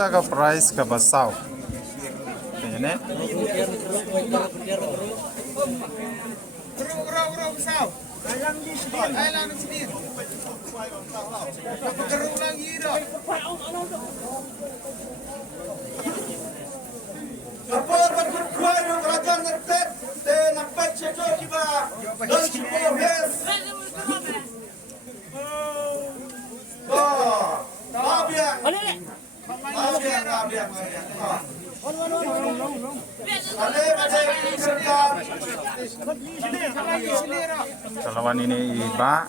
kita ke price ke basau. Ini. Kalawan ini iba.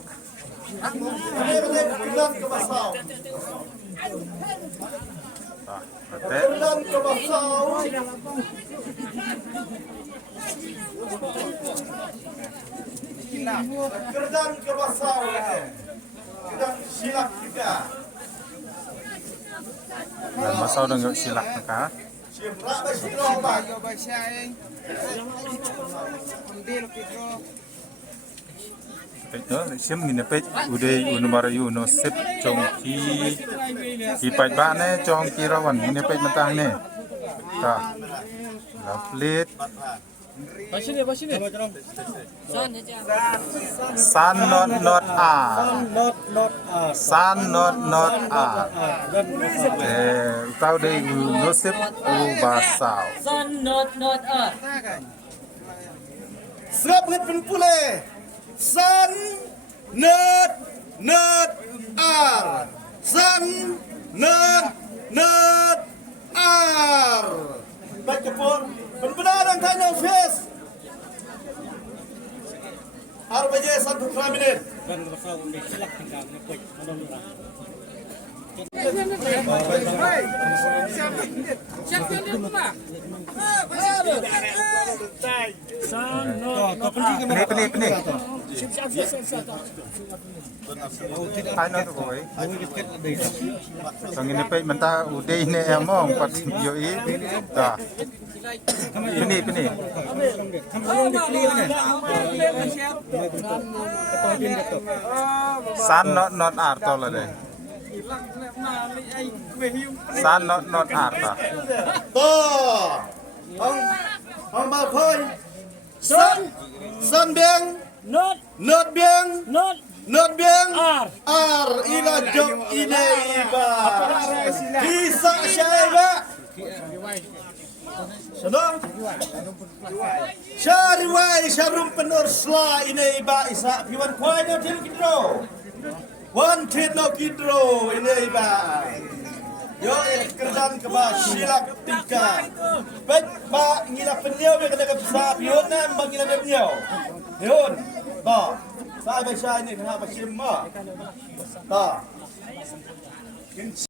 Kerdan ke basau, kerdan silap juga. Dan basau dengan silak ka. Itu sim gini pej udah unumara uno sip congki ipai ba ne congki rawan gini pej mentang ne. Ta. Laplit. San not a. San not a. Tahu deh nusip basau. San not a. Serap nget penpule. San not ar. San not ar. Baca pun benar yang tanya face. Arbaje 1 menit. Penih. Ano tu boy? Sang ini pej mentah udah ini emong pat yoi. Dah. Penih. San not art tol deh. San not art ta. To. Hong mal phơi. San biang. Not biang. Not biang. Ar ila jok ina iba. Bisa syaiba. Sedang. Syariwai syarum penur sla ina iba isa piwan kwai no til kidro. One trade no kidro ina iba. Yo kerdan ke bawah silap 3. Baik ba ngila penyau dia kena bisa pion na mangila penyau. Pion. Ta. Saya baca ini ha basim ma. Ta.